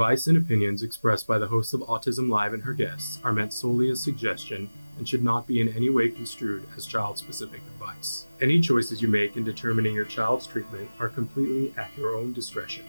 advice and opinions expressed by the host of Autism-live and her guests are meant solely as suggestion and should not be in any way construed as child-specific advice. Any choices you make in determining your child's treatment are completely at your own discretion.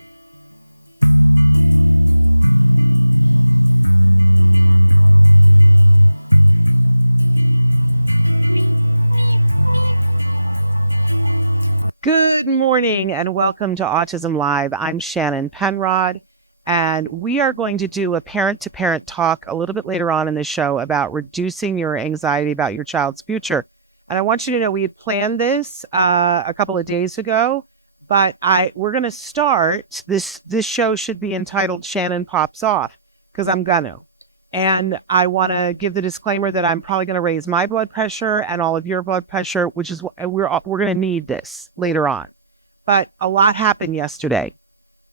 Good morning and welcome to Autism Live. I'm Shannon Penrod, and we are going to do a parent-to-parent talk a little bit later on in the show about reducing your anxiety about your child's future. And I want you to know we had planned this a couple of days ago, but we're going to start this. This show should be entitled Shannon Pops Off because I'm gonna. And I want to give the disclaimer that I'm probably going to raise my blood pressure and all of your blood pressure, which is what we're going to need this later on. But a lot happened yesterday.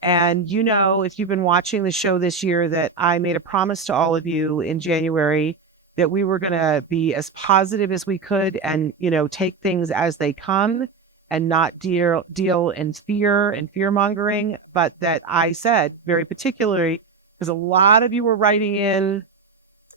And you know, if you've been watching the show this year, that I made a promise to all of you in January that we were going to be as positive as we could and, you know, take things as they come and not deal in fear and fear mongering. But that I said very particularly, because a lot of you were writing in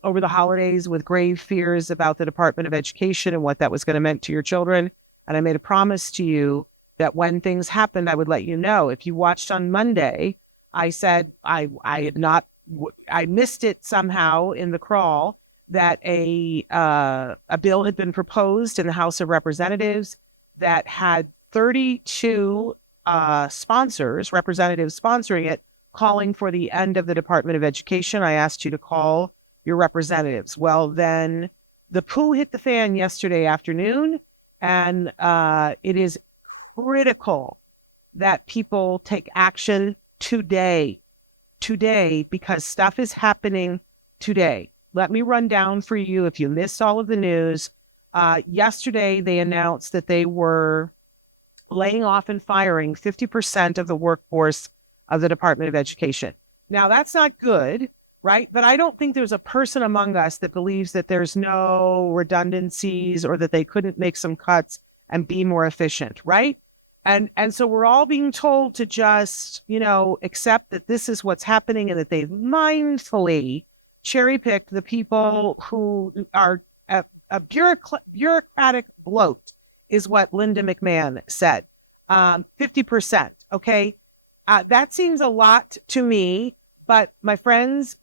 over the holidays with grave fears about the Department of Education and what that was going to mean to your children. And I made a promise to you that when things happened, I would let you know. If you watched on Monday, I said I missed it somehow in the crawl that a bill had been proposed in the House of Representatives that had 32 representatives sponsoring it, calling for the end of the Department of Education. I asked you to call your representatives. Well, then the poo hit the fan yesterday afternoon, and it is critical that people take action today, because stuff is happening today. Let me run down for you if you missed all of the news. Yesterday, they announced that they were laying off and firing 50% of the workforce of the Department of Education. Now, that's not good, right? But I don't think there's a person among us that believes that there's no redundancies or that they couldn't make some cuts and be more efficient, right? And so we're all being told to just, you know, accept that this is what's happening and that they've mindfully cherry-picked the people who are a bureaucratic bloat, is what Linda McMahon said. 50%, okay? That seems a lot to me. But my friends,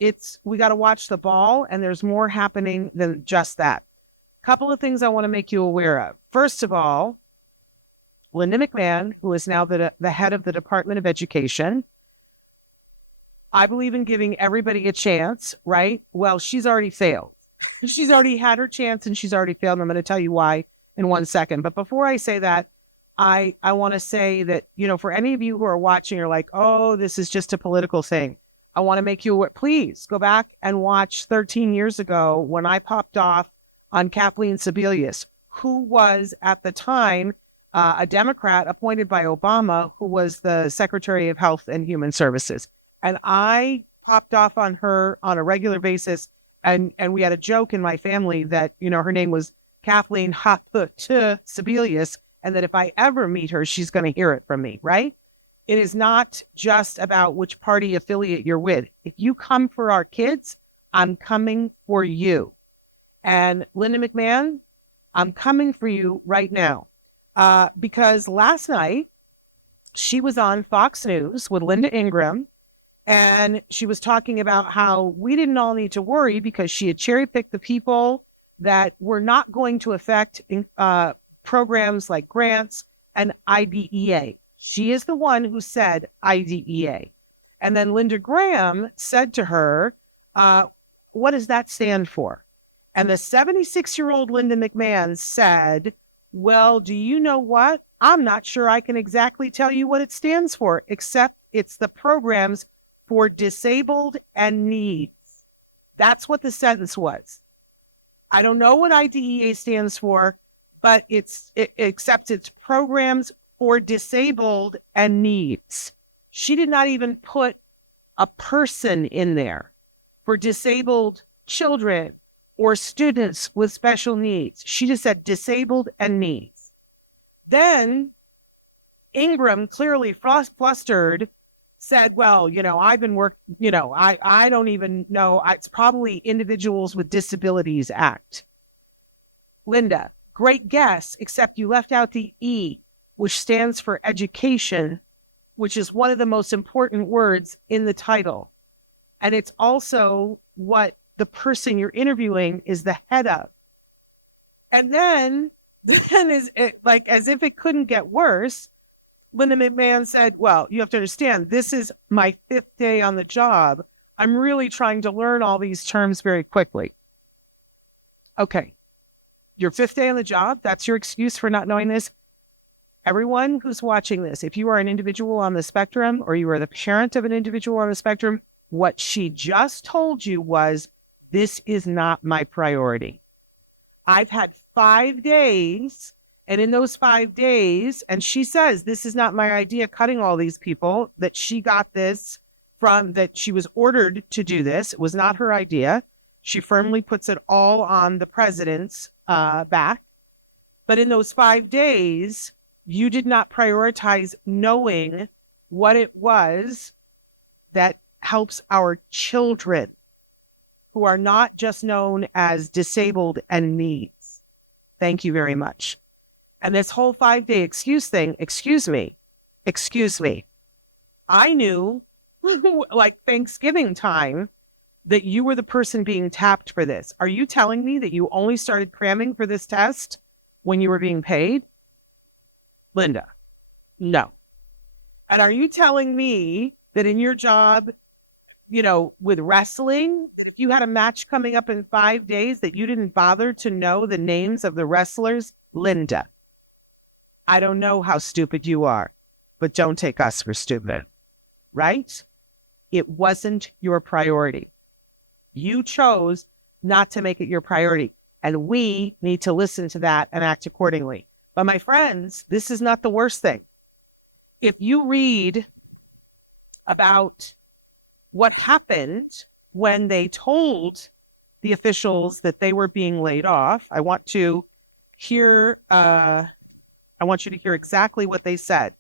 we got to watch the ball, and there's more happening than just that. A couple of things I want to make you aware of. First of all, Linda McMahon, who is now the head of the Department of Education, I believe in giving everybody a chance, right? Well, she's already failed. She's already had her chance, and she's already failed. And I'm going to tell you why in 1 second. But before I say that, I want to say that, you know, for any of you who are watching, you're like, oh, this is just a political thing. I want to make you aware. Please go back and watch 13 years ago when I popped off on Kathleen Sebelius, who was at the time a Democrat appointed by Obama, who was the Secretary of Health and Human Services. And I popped off on her on a regular basis. And we had a joke in my family that, you know, her name was Kathleen Sebelius, and that if I ever meet her, she's going to hear it from me, right? It is not just about which party affiliate you're with. If you come for our kids, I'm coming for you. And Linda McMahon, I'm coming for you right now. Because last night, she was on Fox News with Linda Ingram, and she was talking about how we didn't all need to worry because she had cherry-picked the people that were not going to affect programs like grants and IDEA. She is the one who said IDEA. And then Linda Graham said to her, what does that stand for? And the 76-year-old Linda McMahon said, well, do you know what? I'm not sure I can exactly tell you what it stands for, except it's the programs for disabled and needs. That's what the sentence was. I don't know what IDEA stands for, but except it's programs for disabled and needs. She did not even put a person in there for disabled children or students with special needs. She just said disabled and needs. Then Ingram, clearly flustered, said, well, I've been I don't even know. It's probably Individuals with Disabilities Act. Linda, great guess, except you left out the E, which stands for education, which is one of the most important words in the title. And it's also what the person you're interviewing is the head of. And then is it like, as if it couldn't get worse, Linda McMahon said, well, you have to understand, this is my 5th day on the job. I'm really trying to learn all these terms very quickly. Okay. Your 5th day on the job, that's your excuse for not knowing this. Everyone who's watching this, if you are an individual on the spectrum or you are the parent of an individual on the spectrum, what she just told you was, this is not my priority. I've had 5 days, and in those 5 days, and she says, this is not my idea, cutting all these people, that she got this from, that she was ordered to do this. It was not her idea. She firmly puts it all on the president's back. But in those 5 days, you did not prioritize knowing what it was that helps our children, who are not just known as disabled and needs. Thank you very much. And this whole 5-day excuse thing, excuse me. I knew, like Thanksgiving time, that you were the person being tapped for this. Are you telling me that you only started cramming for this test when you were being paid? Linda, no. And are you telling me that in your job, with wrestling, if you had a match coming up in 5 days, that you didn't bother to know the names of the wrestlers? Linda, I don't know how stupid you are, but don't take us for stupid, right? It wasn't your priority. You chose not to make it your priority, and we need to listen to that and act accordingly. But my friends, this is not the worst thing. If you read about what happened when they told the officials that they were being laid off, I want you to hear exactly what they said.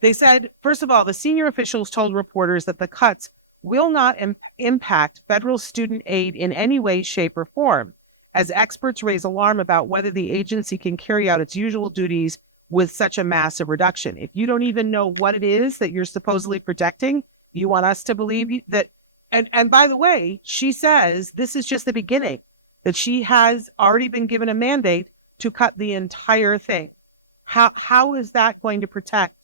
They said, first of all, the senior officials told reporters that the cuts will not impact federal student aid in any way, shape, or form, as experts raise alarm about whether the agency can carry out its usual duties with such a massive reduction. If you don't even know what it is that you're supposedly protecting, you want us to believe that, and by the way, she says this is just the beginning, that she has already been given a mandate to cut the entire thing. How is that going to protect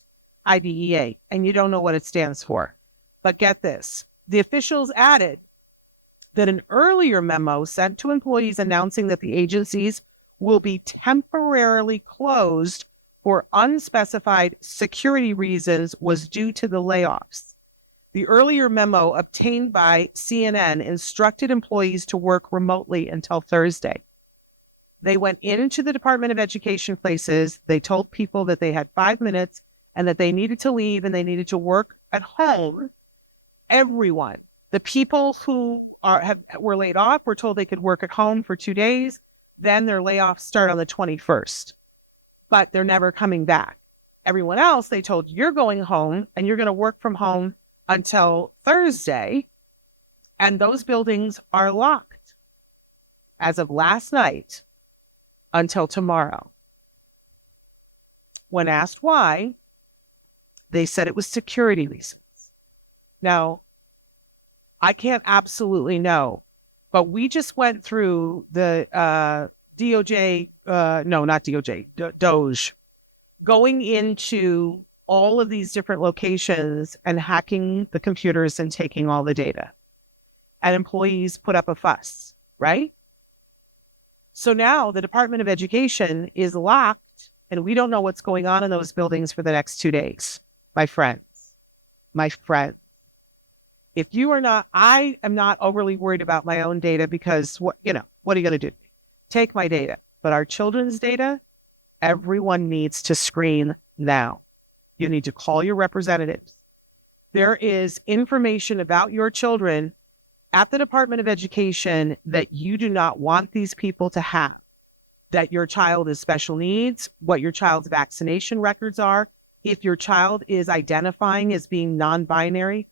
IDEA? And you don't know what it stands for. But get this, the officials added that an earlier memo sent to employees announcing that the agencies will be temporarily closed for unspecified security reasons was due to the layoffs. The earlier memo obtained by CNN instructed employees to work remotely until Thursday. They went into the Department of Education places. They told people that they had 5 minutes and that they needed to leave and they needed to work at home. Everyone, the people who were laid off were told they could work at home for 2 days. Then their layoffs start on the 21st, but they're never coming back. Everyone else, they told, you're going home and you're going to work from home until Thursday, and those buildings are locked as of last night until tomorrow. When asked why, they said it was security reasons. Now, I can't absolutely know, but we just went through the DOJ, not DOJ, Doge, going into all of these different locations and hacking the computers and taking all the data. And employees put up a fuss, right? So now the Department of Education is locked and we don't know what's going on in those buildings for the next 2 days. My friends, if you are not, I am not overly worried about my own data because what are you going to do? Take my data. But our children's data, everyone needs to screen now. You need to call your representatives. There is information about your children at the Department of Education that you do not want these people to have. That your child is special needs, what your child's vaccination records are, If your child is identifying as being non-binary,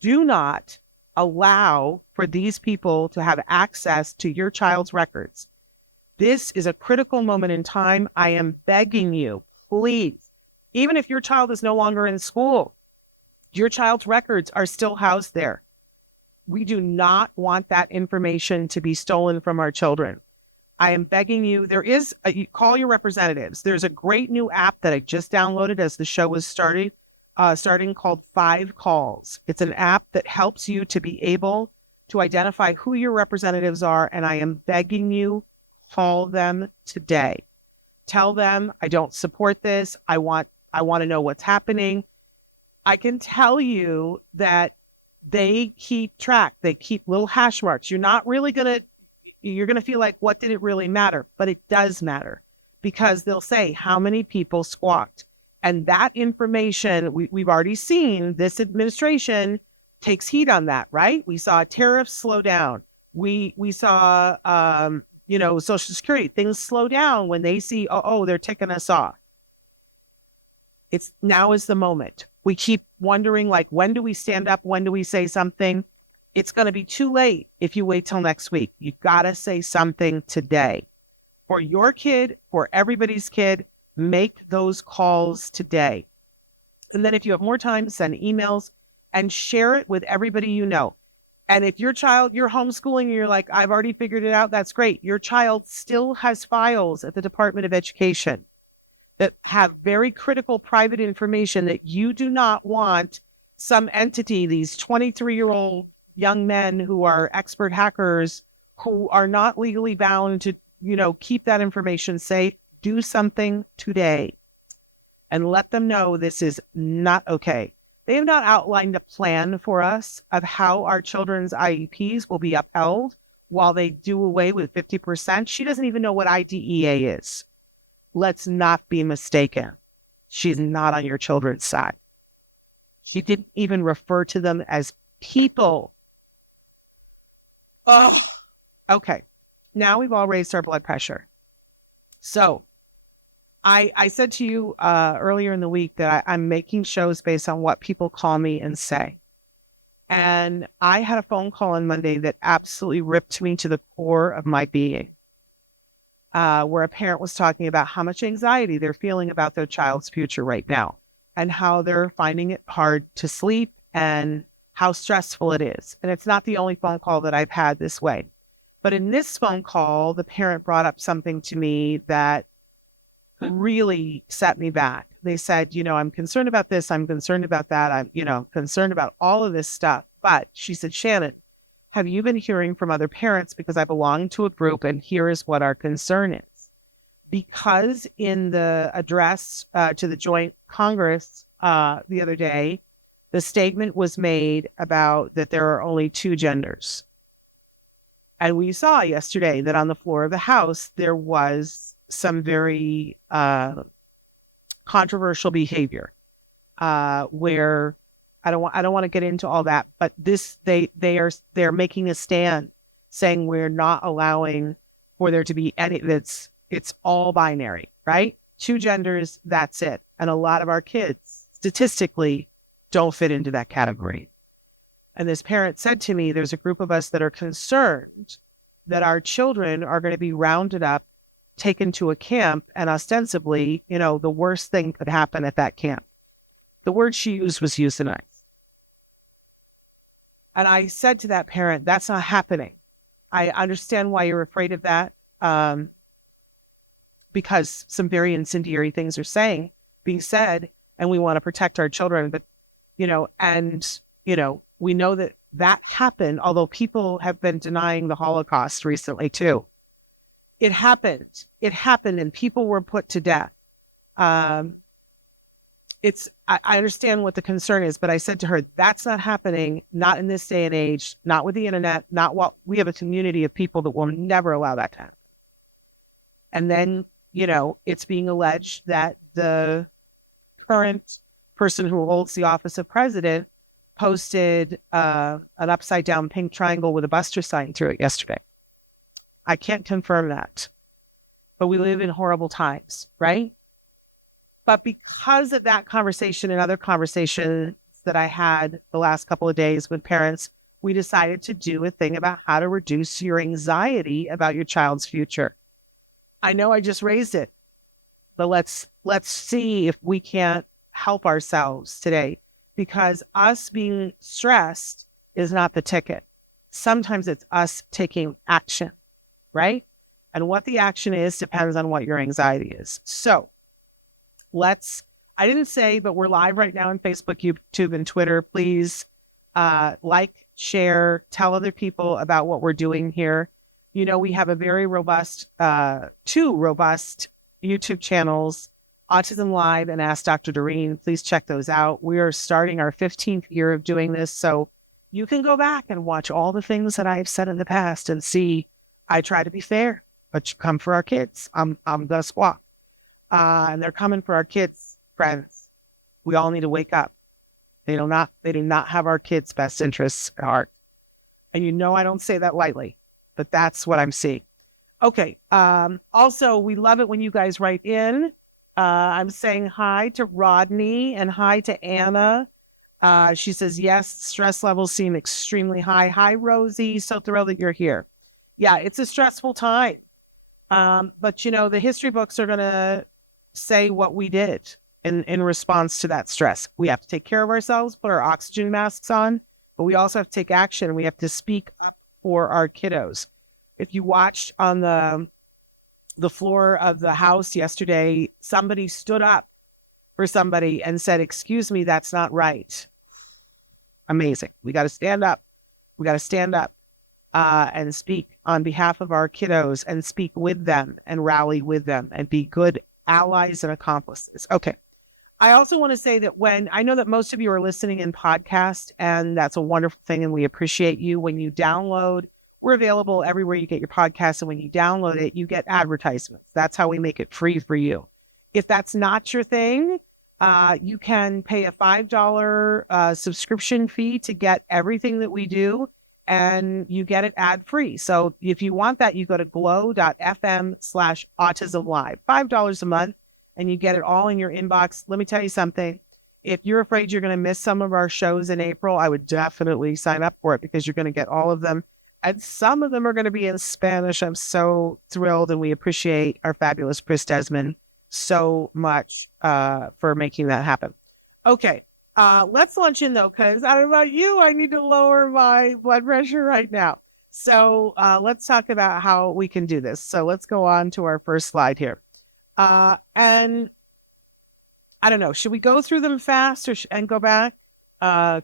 do not allow for these people to have access to your child's records. This is a critical moment in time. I am begging you, please, even if your child is no longer in school, your child's records are still housed there. We do not want that information to be stolen from our children. I am begging you. You call your representatives. There's a great new app that I just downloaded as the show was starting called 5Calls. It's an app that helps you to be able to identify who your representatives are. And I am begging you, call them today. Tell them, I don't support this. I want to know what's happening. I can tell you that they keep track. They keep little hash marks. You're going to feel like, what did it really matter? But it does matter, because they'll say how many people squawked. And that information, we've already seen this administration takes heat on that, right? We saw tariffs slow down. We saw, Social Security, things slow down when they see, they're ticking us off. Now is the moment. We keep wondering, like, when do we stand up? When do we say something? It's going to be too late if you wait till next week. You've got to say something today. For your kid, for everybody's kid, make those calls today. And then if you have more time, send emails and share it with everybody you know. And if your child, you're homeschooling and you're like, I've already figured it out, that's great. Your child still has files at the Department of Education that have very critical private information that you do not want some entity, these 23-year-old young men who are expert hackers, who are not legally bound to, keep that information safe. Do something today and let them know this is not okay. They have not outlined a plan for us of how our children's IEPs will be upheld while they do away with 50%. She doesn't even know what IDEA is. Let's not be mistaken. She's not on your children's side. She didn't even refer to them as people. Oh, okay. Now we've all raised our blood pressure. So I said to you earlier in the week that I'm making shows based on what people call me and say. And I had a phone call on Monday that absolutely ripped me to the core of my being, where a parent was talking about how much anxiety they're feeling about their child's future right now and how they're finding it hard to sleep and how stressful it is. And it's not the only phone call that I've had this way. But in this phone call, the parent brought up something to me that really set me back. They said, I'm concerned about this. I'm concerned about that. I'm, concerned about all of this stuff. But she said, Shannon, have you been hearing from other parents? Because I belong to a group and here is what our concern is. Because in the address to the Joint Congress the other day, the statement was made about that there are only two genders. And we saw yesterday that on the floor of the House, there was some very controversial behavior where I don't want to get into all that, but they're making a stand saying we're not allowing for there to be any, it's all binary, right? Two genders, that's it. And a lot of our kids statistically don't fit into that category. And this parent said to me, there's a group of us that are concerned that our children are going to be rounded up, taken to a camp, and ostensibly, the worst thing could happen at that camp. The word she used was euthanized. And I said to that parent, that's not happening. I understand why you're afraid of that, because some very incendiary things are being said, and we want to protect our children. But, we know that happened, although people have been denying the Holocaust recently too. It happened, and people were put to death. I understand what the concern is, but I said to her, that's not happening, not in this day and age, not with the internet, not what we have a community of people that will never allow that to happen. And then, it's being alleged that the current person who holds the office of president posted an upside down pink triangle with a Buster sign through it yesterday. I can't confirm that, but we live in horrible times, right? But because of that conversation and other conversations that I had the last couple of days with parents, we decided to do a thing about how to reduce your anxiety about your child's future. I know I just raised it, but let's see if we can't help ourselves today, because us being stressed is not the ticket. Sometimes it's us taking action, right? And what the action is depends on what your anxiety is. So I didn't say, but we're live right now on Facebook, YouTube, and Twitter. Please like, share, tell other people about what we're doing here. You know, we have a very robust, two robust YouTube channels, Autism-Live and Ask Dr. Doreen. Please check those out. We are starting our 15th year of doing this. So you can go back and watch all the things that I've said in the past and see I try to be fair, but you come for our kids. I'm the squawk. And they're coming for our kids, friends. We all need to wake up. They do not have our kids' best interests at heart. And you know I don't say that lightly, but that's what I'm seeing. Okay. Also, we love it when you guys write in. I'm saying hi to Rodney and hi to Anna. She says, yes, stress levels seem extremely high. Hi, Rosie. So thrilled that you're here. Yeah, it's a stressful time. But, you know, the history books are going to say what we did in response to that stress. We have to take care of ourselves, put our oxygen masks on, but we also have to take action. We have to speak up for our kiddos. If you watched on the floor of the house yesterday, somebody stood up for somebody and said, excuse me, that's not right. Amazing. We got to stand up. We got to stand up and speak on behalf of our kiddos and speak with them and rally with them and be good allies and accomplices. Okay. I also want to say that I know that most of you are listening in podcast, and that's a wonderful thing, and we appreciate you. When you download, we're available everywhere you get your podcasts, and when you download it, you get advertisements. That's how we make it free for you. If that's not your thing, you can pay a $5 subscription fee to get everything that we do, and you get it ad-free. So if you want that, you go to glow.fm/autism-live, $5 a month, and you get it all in your inbox. Let me tell you something. If you're afraid you're going to miss some of our shows in April, I would definitely sign up for it, because you're going to get all of them. And some of them are going to be in Spanish. I'm so thrilled, and we appreciate our fabulous Chris Desmond so much for making that happen. Okay, let's launch in, though, because I don't know about you, I need to lower my blood pressure right now. So let's talk about how we can do this. So let's go on to our first slide here. And I don't know, should we go through them fast and go back?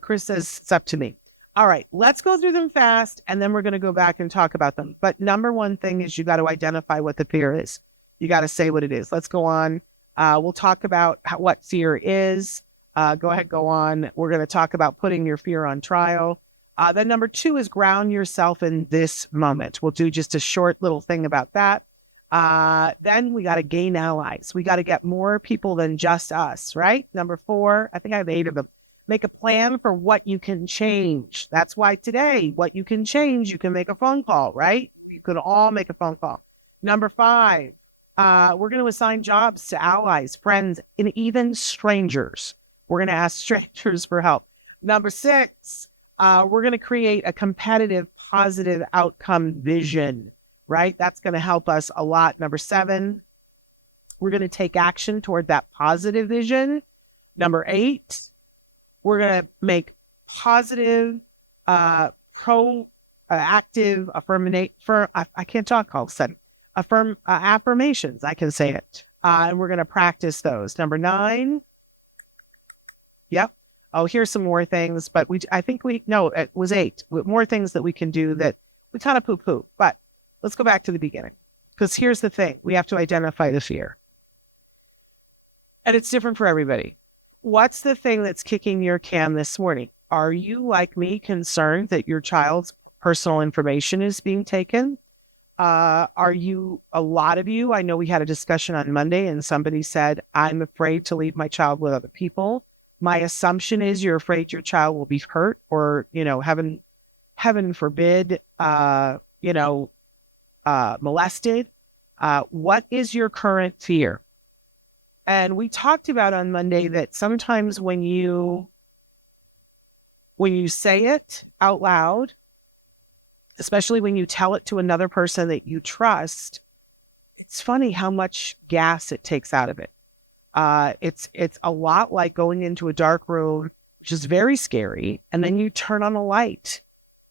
Chris says it's up to me. All right, let's go through them fast, and then we're going to go back and talk about them. But number one thing is you got to identify what the fear is. You got to say what it is. Let's go on. We'll talk about what fear is. Go ahead, go on. We're going to talk about putting your fear on trial. Then number two is ground yourself in this moment. We'll do just a short little thing about that. Then we got to gain allies. We got to get more people than just us, right? Number four, I think I have 8 of them. Make a plan for what you can change. That's why today, what you can change, you can make a phone call, right? You could all make a phone call. Number 5, we're going to assign jobs to allies, friends, and even strangers. We're going to ask strangers for help. Number 6, we're going to create a competitive, positive outcome vision, right? That's going to help us a lot. Number 7, we're going to take action toward that positive vision. Number 8, we're going to make positive, proactive, I can't talk all of a sudden, affirmations. I can say it. And we're going to practice those. Number 9. Yep. Oh, here's some more things, but it was 8. More things that we can do that we kind of poo-poo, but let's go back to the beginning, because here's the thing. We have to identify the fear. And it's different for everybody. What's the thing that's kicking your can this morning? Are you, like me, concerned that your child's personal information is being taken? A lot of you, I know we had a discussion on Monday and somebody said, I'm afraid to leave my child with other people. My assumption is you're afraid your child will be hurt or, heaven forbid, molested. What is your current fear? And we talked about on Monday that sometimes when you say it out loud, especially when you tell it to another person that you trust, it's funny how much gas it takes out of it. It's a lot like going into a dark room, which is very scary, and then you turn on a light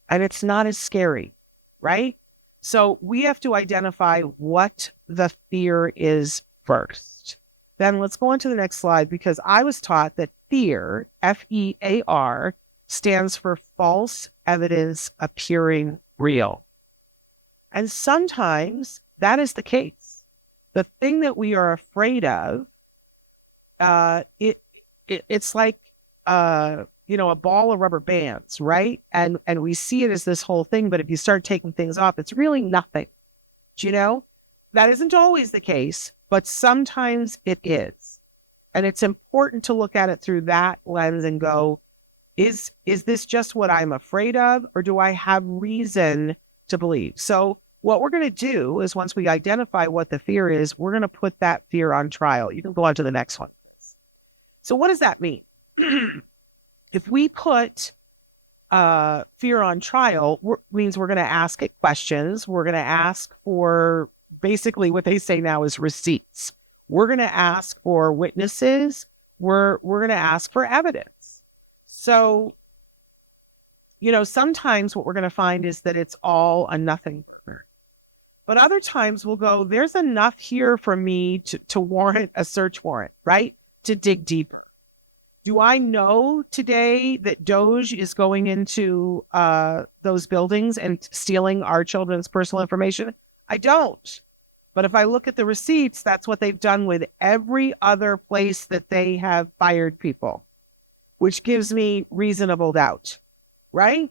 and it's not as scary, right? So we have to identify what the fear is first. Then let's go on to the next slide, because I was taught that fear, FEAR, stands for false evidence appearing real. And sometimes that is the case. The thing that we are afraid of, it's like a ball of rubber bands, right? And we see it as this whole thing, but if you start taking things off, it's really nothing. Do you know? That isn't always the case, but sometimes it is. And it's important to look at it through that lens and go, is this just what I'm afraid of, or do I have reason to believe? So what we're going to do is, once we identify what the fear is, we're going to put that fear on trial. You can go on to the next one. So what does that mean? If we put fear on trial, means we're going to ask it questions. We're going to ask for basically what they say now is receipts. We're going to ask for witnesses. We're going to ask for evidence. So, sometimes what we're going to find is that it's all a nothing. But other times we'll go, there's enough here for me to warrant a search warrant, right? To dig deeper. Do I know today that Doge is going into those buildings and stealing our children's personal information? I don't. But if I look at the receipts, that's what they've done with every other place that they have fired people, which gives me reasonable doubt, right?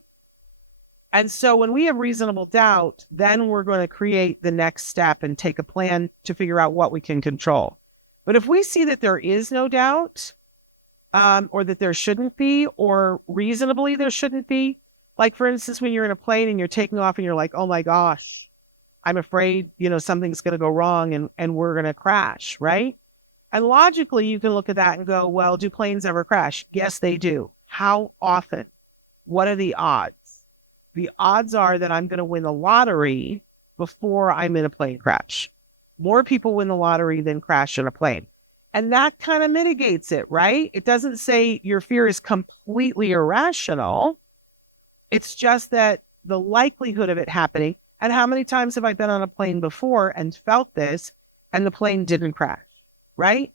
And so when we have reasonable doubt, then we're going to create the next step and take a plan to figure out what we can control. But if we see that there is no doubt, or that there shouldn't be, or reasonably there shouldn't be, like, for instance, when you're in a plane and you're taking off and you're like, oh my gosh, I'm afraid, something's going to go wrong and we're going to crash, right? And logically, you can look at that and go, well, do planes ever crash? Yes, they do. How often? What are the odds? The odds are that I'm going to win the lottery before I'm in a plane crash. More people win the lottery than crash in a plane. And that kind of mitigates it, right? It doesn't say your fear is completely irrational. It's just that the likelihood of it happening, and how many times have I been on a plane before and felt this and the plane didn't crash, right?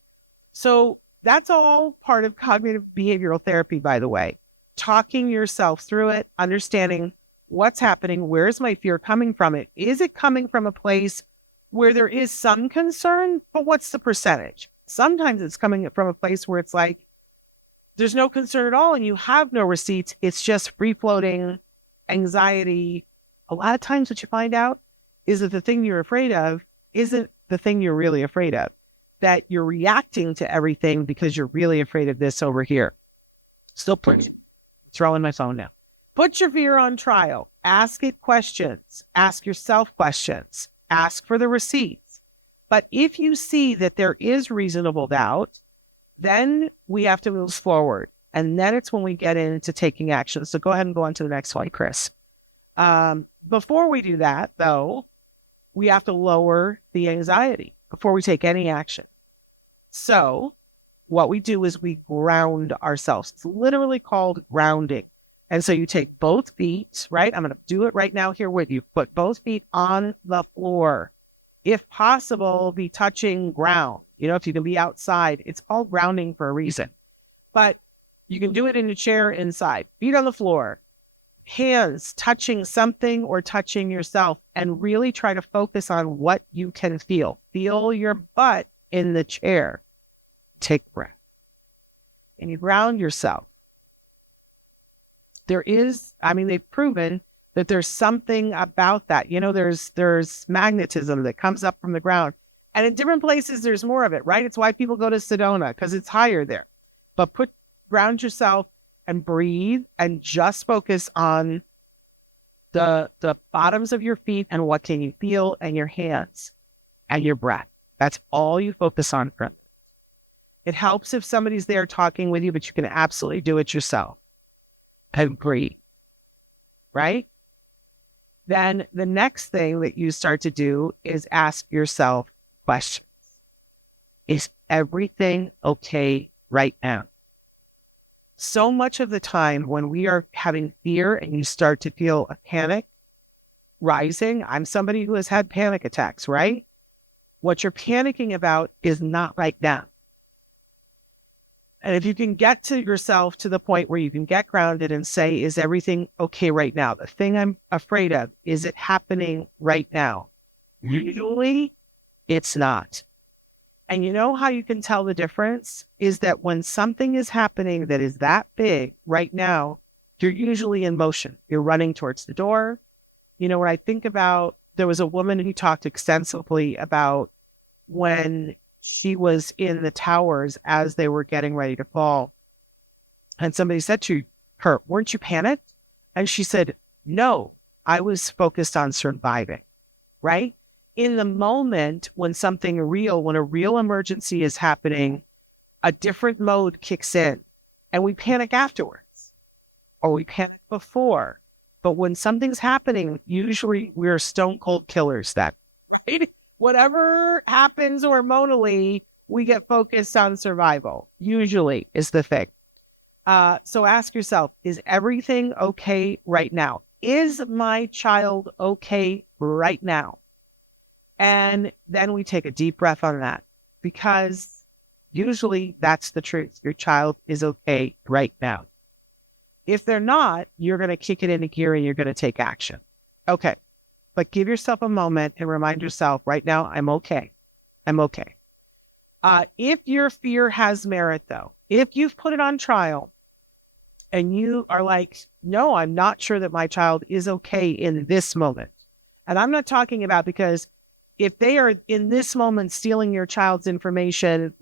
So that's all part of cognitive behavioral therapy, by the way. Talking yourself through it, understanding what's happening, where's my fear coming from? Is it coming from a place where there is some concern, but what's the percentage? Sometimes it's coming from a place where it's like, there's no concern at all and you have no receipts. It's just free-floating anxiety. A lot of times what you find out is that the thing you're afraid of isn't the thing you're really afraid of, that you're reacting to everything because you're really afraid of this over here. Still throwing my phone now. Put your fear on trial. Ask it questions. Ask yourself questions. Ask for the receipts. But if you see that there is reasonable doubt, then we have to move forward. And then it's when we get into taking action. So go ahead and go on to the next one, Chris. Before we do that, though, we have to lower the anxiety before we take any action. So what we do is we ground ourselves. It's literally called grounding. And so you take both feet, right? I'm going to do it right now here with you. Put both feet on the floor. If possible, be touching ground. If you can be outside, it's all grounding for a reason. But you can do it in a chair inside. Feet on the floor. Hands touching something or touching yourself, and really try to focus on what you can feel. Feel your butt in the chair. Take breath. And you ground yourself. They've proven that there's something about that. There's magnetism that comes up from the ground. And in different places, there's more of it, right? It's why people go to Sedona, because it's higher there. But ground yourself and breathe and just focus on the bottoms of your feet and what can you feel, and your hands and your breath. That's all you focus on. It helps if somebody's there talking with you, but you can absolutely do it yourself. Agree, right? Then the next thing that you start to do is ask yourself questions. Is everything okay right now? So much of the time when we are having fear and you start to feel a panic rising, I'm somebody who has had panic attacks, right? What you're panicking about is not right now. And if you can get to yourself to the point where you can get grounded and say, is everything okay right now? The thing I'm afraid of, is it happening right now? Usually it's not. And you know how you can tell the difference is that when something is happening that is that big right now, you're usually in motion. You're running towards the door. You know, when I think about, there was a woman who talked extensively about when she was in the towers as they were getting ready to fall. And somebody said to her, weren't you panicked? And she said, no, I was focused on surviving, right? In the moment when something real, when a real emergency is happening, a different mode kicks in and we panic afterwards or we panic before. But when something's happening, usually we're stone cold killers then, right? Whatever happens hormonally, we get focused on survival, usually is the thing. So ask yourself, is everything okay right now? Is my child okay right now? And then we take a deep breath on that because usually that's the truth. Your child is okay right now. If they're not, you're going to kick it into gear and you're going to take action. Okay. But give yourself a moment and remind yourself right now, I'm okay. I'm okay. If your fear has merit, though, if you've put it on trial and you are like, no, I'm not sure that my child is okay in this moment. And I'm not talking about because if they are in this moment stealing your child's information,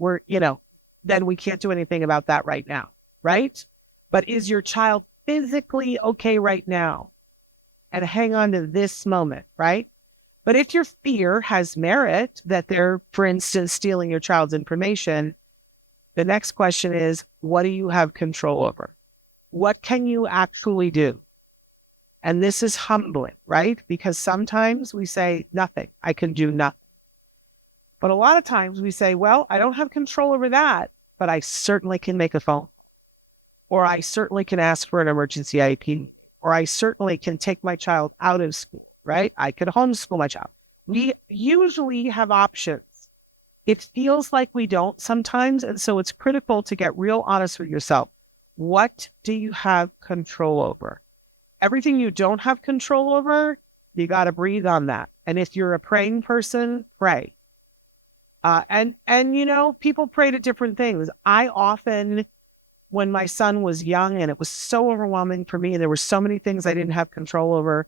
then we can't do anything about that right now, right? But is your child physically okay right now? And hang on to this moment, right? But if your fear has merit that they're, for instance, stealing your child's information, the next question is, what do you have control over? What can you actually do? And this is humbling, right? Because sometimes we say, nothing, I can do nothing. But a lot of times we say, well, I don't have control over that, but I certainly can make a phone. Or I certainly can ask for an emergency IEP. Or I certainly can take my child out of school, right? I could homeschool my child. We usually have options. It feels like we don't sometimes. And so it's critical to get real honest with yourself. What do you have control over? Everything you don't have control over, you got to breathe on that. And if you're a praying person, pray. And people pray to different things. I often, when my son was young and it was so overwhelming for me, and there were so many things I didn't have control over,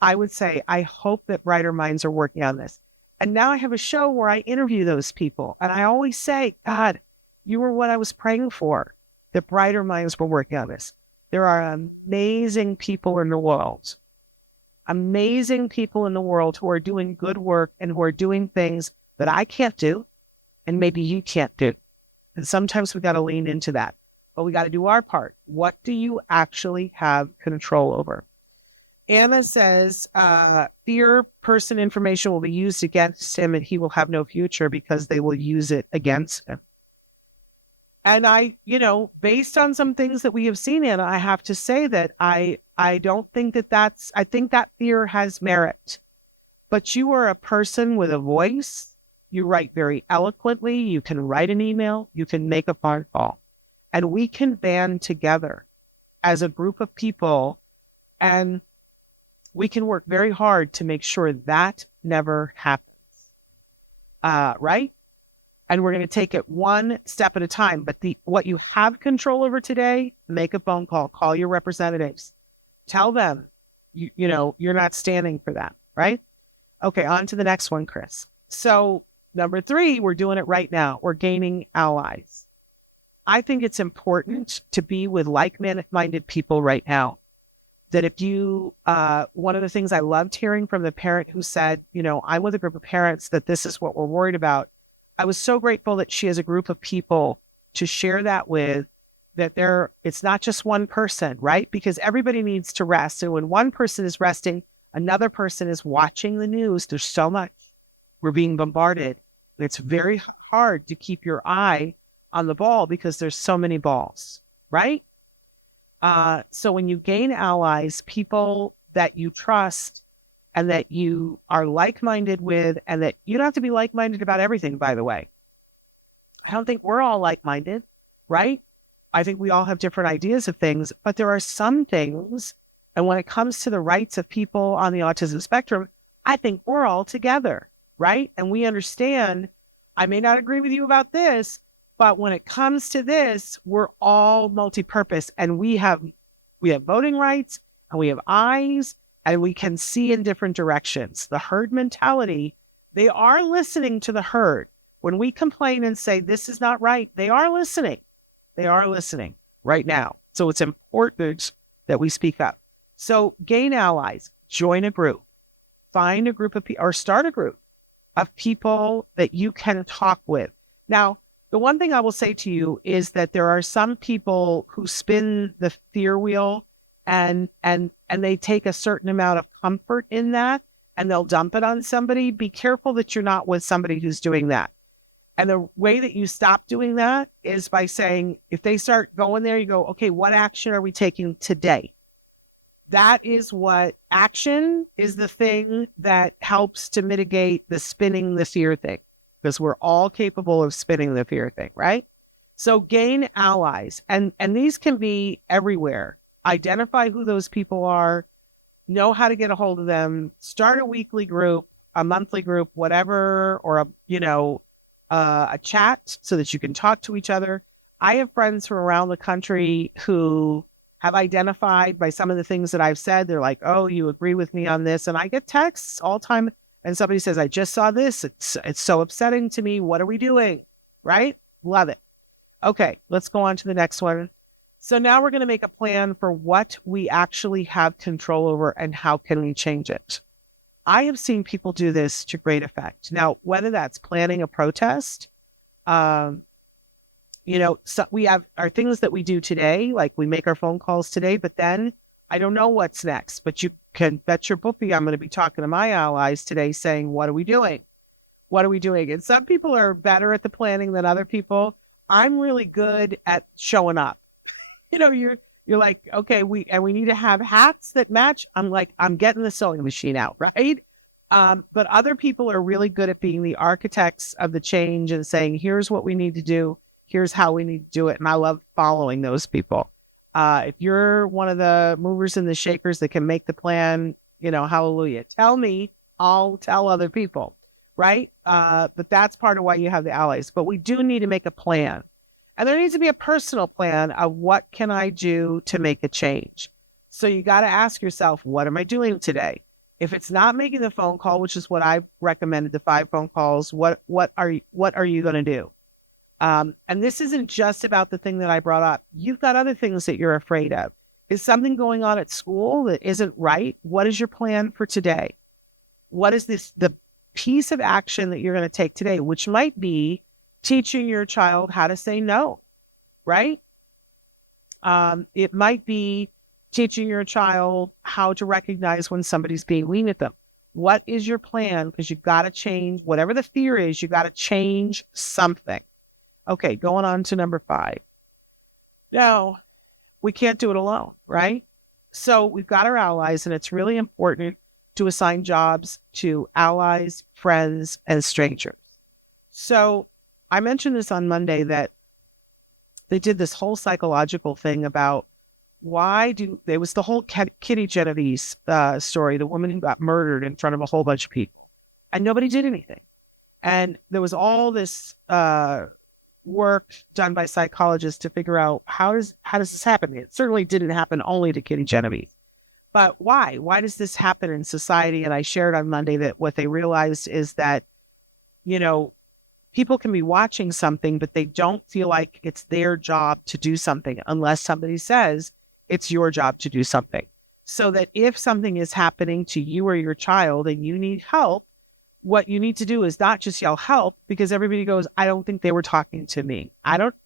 I would say, I hope that brighter minds are working on this. And now I have a show where I interview those people. And I always say, God, you were what I was praying for, that brighter minds were working on this. There are amazing people in the world who are doing good work and who are doing things that I can't do and maybe you can't do. And sometimes we got to lean into that. But we got to do our part. What do you actually have control over? Anna says, fear person information will be used against him and he will have no future because they will use it against him. And I, based on some things that we have seen, Anna, I have to say that I don't think I think that fear has merit. But you are a person with a voice. You write very eloquently. You can write an email. You can make a phone call. And we can band together as a group of people and we can work very hard to make sure that never happens. Right? And we're going to take it one step at a time. But what you have control over today, make a phone call your representatives. Tell them, you're not standing for that, right? Okay, on to the next one, Chris. So number 3, we're doing it right now. We're gaining allies. I think it's important to be with like-minded people right now. That if you, one of the things I loved hearing from the parent who said, I'm with a group of parents that this is what we're worried about. I was so grateful that she has a group of people to share that with, that it's not just one person, right? Because everybody needs to rest. And when one person is resting, another person is watching the news. There's so much. We're being bombarded. It's very hard to keep your eye on the ball because there's so many balls, right? So when you gain allies, people that you trust and that you are like-minded with, and that you don't have to be like-minded about everything, by the way. I don't think we're all like-minded, right? I think we all have different ideas of things, but there are some things, and when it comes to the rights of people on the autism spectrum, I think we're all together, right? And we understand, I may not agree with you about this, but when it comes to this, we're all multi-purpose, and we have voting rights, and we have eyes, and we can see in different directions. The herd mentality, they are listening to the herd. When we complain and say, this is not right, they are listening. They are listening right now. So it's important that we speak up. So gain allies, join a group, find a group of people, or start a group of people that you can talk with. Now, the one thing I will say to you is that there are some people who spin the fear wheel and they take a certain amount of comfort in that, and they'll dump it on somebody. Be careful that you're not with somebody who's doing that. And the way that you stop doing that is by saying, if they start going there, you go, okay, what action are we taking today? That is what action is, the thing that helps to mitigate the spinning the fear thing, because we're all capable of spinning the fear thing, right? So gain allies, and these can be everywhere. Identify who those people are, know how to get a hold of them, start a weekly group, a monthly group, whatever, or a chat so that you can talk to each other. I have friends from around the country who have identified by some of the things that I've said. They're like, oh, you agree with me on this. And I get texts all the time. And somebody says, I just saw this. It's so upsetting to me. What are we doing? Right? Love it. Okay, let's go on to the next one. So now we're going to make a plan for what we actually have control over and how can we change it. I have seen people do this to great effect. Now, whether that's planning a protest, so we have our things that we do today, like we make our phone calls today, but then I don't know what's next, but you can bet your boopy I'm going to be talking to my allies today saying, what are we doing? What are we doing? And some people are better at the planning than other people. I'm really good at showing up. You're like, okay, we need to have hats that match. I'm like, I'm getting the sewing machine out, right? But other people are really good at being the architects of the change and saying, here's what we need to do. Here's how we need to do it. And I love following those people. If you're one of the movers and the shakers that can make the plan, hallelujah. Tell me, I'll tell other people, right? But that's part of why you have the allies. But we do need to make a plan. And there needs to be a personal plan of what can I do to make a change. So you got to ask yourself, what am I doing today? If it's not making the phone call, which is what I've recommended, the 5 phone calls, what are you going to do? And this isn't just about the thing that I brought up. You've got other things that you're afraid of. Is something going on at school that isn't right? What is your plan for today? What is the piece of action that you're going to take today, which might be teaching your child how to say no, right? It might be teaching your child how to recognize when somebody's being mean at them. What is your plan? Because you've got to change, whatever the fear is, you got to change something. Okay, going on to number 5. Now, we can't do it alone, right? So we've got our allies, and it's really important to assign jobs to allies, friends, and strangers. So I mentioned this on Monday that they did this whole psychological thing about there was the whole Kitty Genovese story, the woman who got murdered in front of a whole bunch of people, and nobody did anything. And there was all this work done by psychologists to figure out how does this happen? It certainly didn't happen only to Kitty Genovese, but why? Why does this happen in society? And I shared on Monday that what they realized is that, people can be watching something, but they don't feel like it's their job to do something unless somebody says it's your job to do something. So that if something is happening to you or your child and you need help, what you need to do is not just yell help, because everybody goes, I don't think they were talking to me.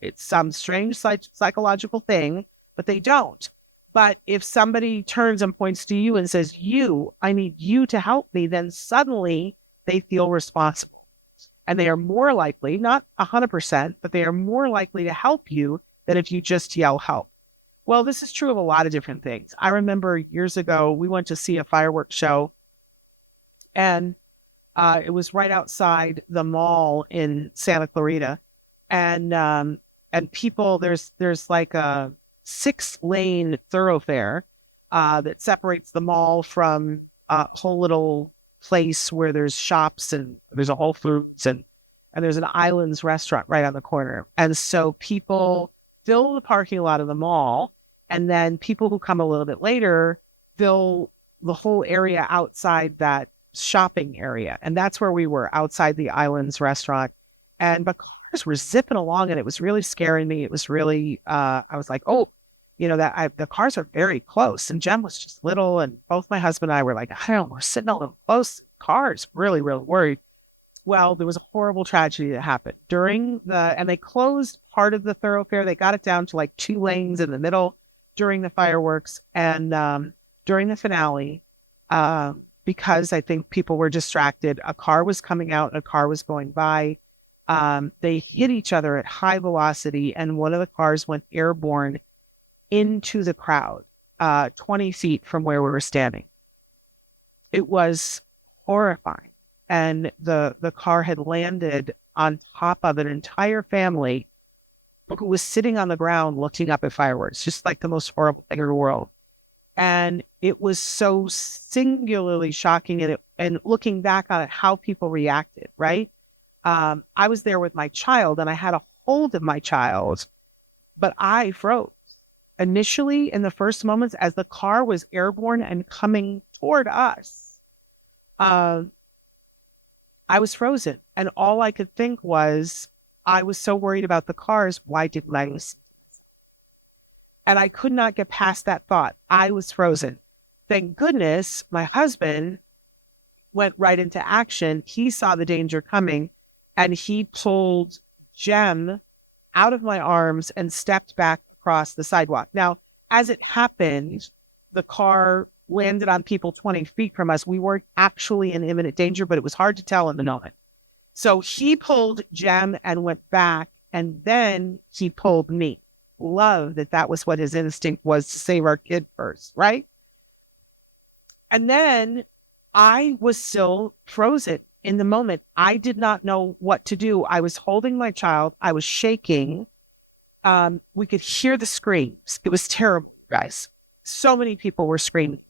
It's some strange psychological thing, but they don't. But if somebody turns and points to you and says, I need you to help me, then suddenly they feel responsible. And they are more likely, not 100%, but they are more likely to help you than if you just yell help. Well, this is true of a lot of different things. I remember years ago, we went to see a fireworks show, and it was right outside the mall in Santa Clarita. And people, there's like a 6-lane thoroughfare that separates the mall from a whole little place where there's shops and there's a Whole Foods and there's an Islands restaurant right on the corner. And so people fill the parking lot of the mall, and then people who come a little bit later fill the whole area outside that shopping area. And that's where we were, outside the Islands restaurant. But cars were zipping along, and it was really scaring me. It was really, I was like, oh, the cars are very close. And Jem was just little, and both my husband and I were like, I don't know, we're sitting on the close cars, really, really worried. Well, there was a horrible tragedy that happened and they closed part of the thoroughfare. They got it down to like 2 lanes in the middle during the fireworks. And during the finale, because I think people were distracted, a car was coming out, and a car was going by. They hit each other at high velocity, and one of the cars went airborne into the crowd, 20 feet from where we were standing. It was horrifying. And the car had landed on top of an entire family who was sitting on the ground looking up at fireworks, just like the most horrible thing in the world. And it was so singularly shocking, and looking back on it, how people reacted, right? I was there with my child, and I had a hold of my child, but I froze. Initially, in the first moments, as the car was airborne and coming toward us, I was frozen. And all I could think was, I was so worried about the cars. Why didn't I listen? And I could not get past that thought. I was frozen. Thank goodness my husband went right into action. He saw the danger coming, and he pulled Jem out of my arms and stepped back across the sidewalk. Now, as it happened, the car landed on people 20 feet from us. We weren't actually in imminent danger, but it was hard to tell in the moment. So he pulled Jem and went back, and then he pulled me. Love that was what his instinct was, to save our kid first, right? And then I was still frozen in the moment. I did not know what to do. I was holding my child. I was shaking. We could hear the screams. It was terrible, guys. So many people were screaming.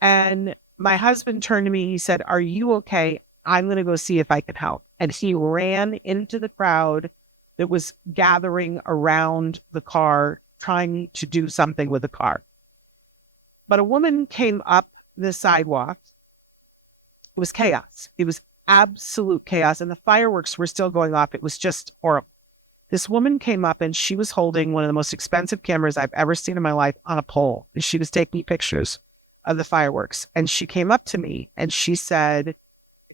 And my husband turned to me. He said, "Are you okay? I'm going to go see if I can help." And he ran into the crowd that was gathering around the car, trying to do something with the car. But a woman came up the sidewalk. It was chaos. It was absolute chaos. And the fireworks were still going off. It was just horrible. This woman came up, and she was holding one of the most expensive cameras I've ever seen in my life on a pole. She was taking pictures of the fireworks. And she came up to me and she said,